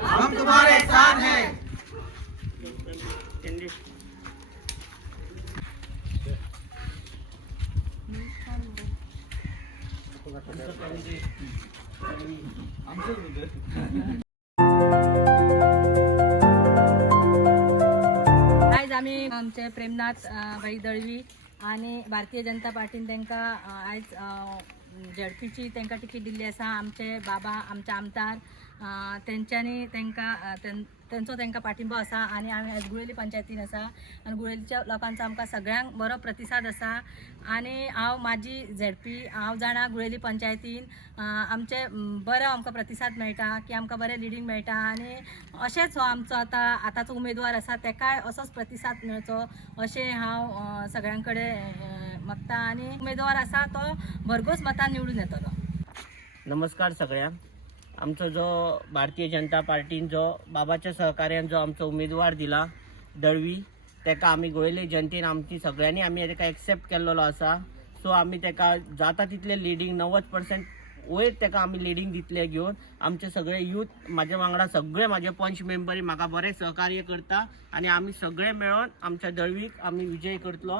हम तुम्हारे साथ हैं। आज आम्ही आमचे प्रेमनाथ भाई दळवी आणि भारतीय जनता पार्टीन त्यांका आज झडपीची त्यांका तिकीट दिल्ली असा। आमचे बाबा आमचे आमदार त्यांच्यानी त्यांचो त्यांका पाठिंबा असा आणि आम्ही आज गुळेली पंचायतीन असा आणि गुळेलीच्या लोकांचा आमका सगळ्यांक बरो प्रतिसाद असा आणि हांव माझी झडपी हांव जाणा गुळेली पंचायतीन आमचे बरो आमकां प्रतिसाद मेळटा की आमकां बरें लिडींग मेळटा आणि अशेंच हो आमचो आतांचो उमेदवार असा तेकाय असोच प्रतिसाद मेळचो अशें हांव सगळ्यां कडेन मागता आणि उमेदवार असा तो भरघोस मतान निवडून येतलो। नमस्कार सगळ्यांक। आमचो जो भारतीय जनता पार्टीन जो बाबाच्या सहकार्यान जो आमचो उमेदवार दिला दळवी तेका आमी गोयले जनतेन आमची सगळ्यांनी आमी तेका एक्सेप्ट केल्लो असा। सो आमी तेका जाता तितले लिडींग 90% वयर तेका आमी लिडींग दितले घेवन आमचे सगळे यूथ म्हाजे वांगडा सगळे म्हाजे पंच मेंबरी म्हाका बरें सहकार्य करता आणि आमी सगळे मेळोन आमच्या दळवीक आमी विजय करतलो।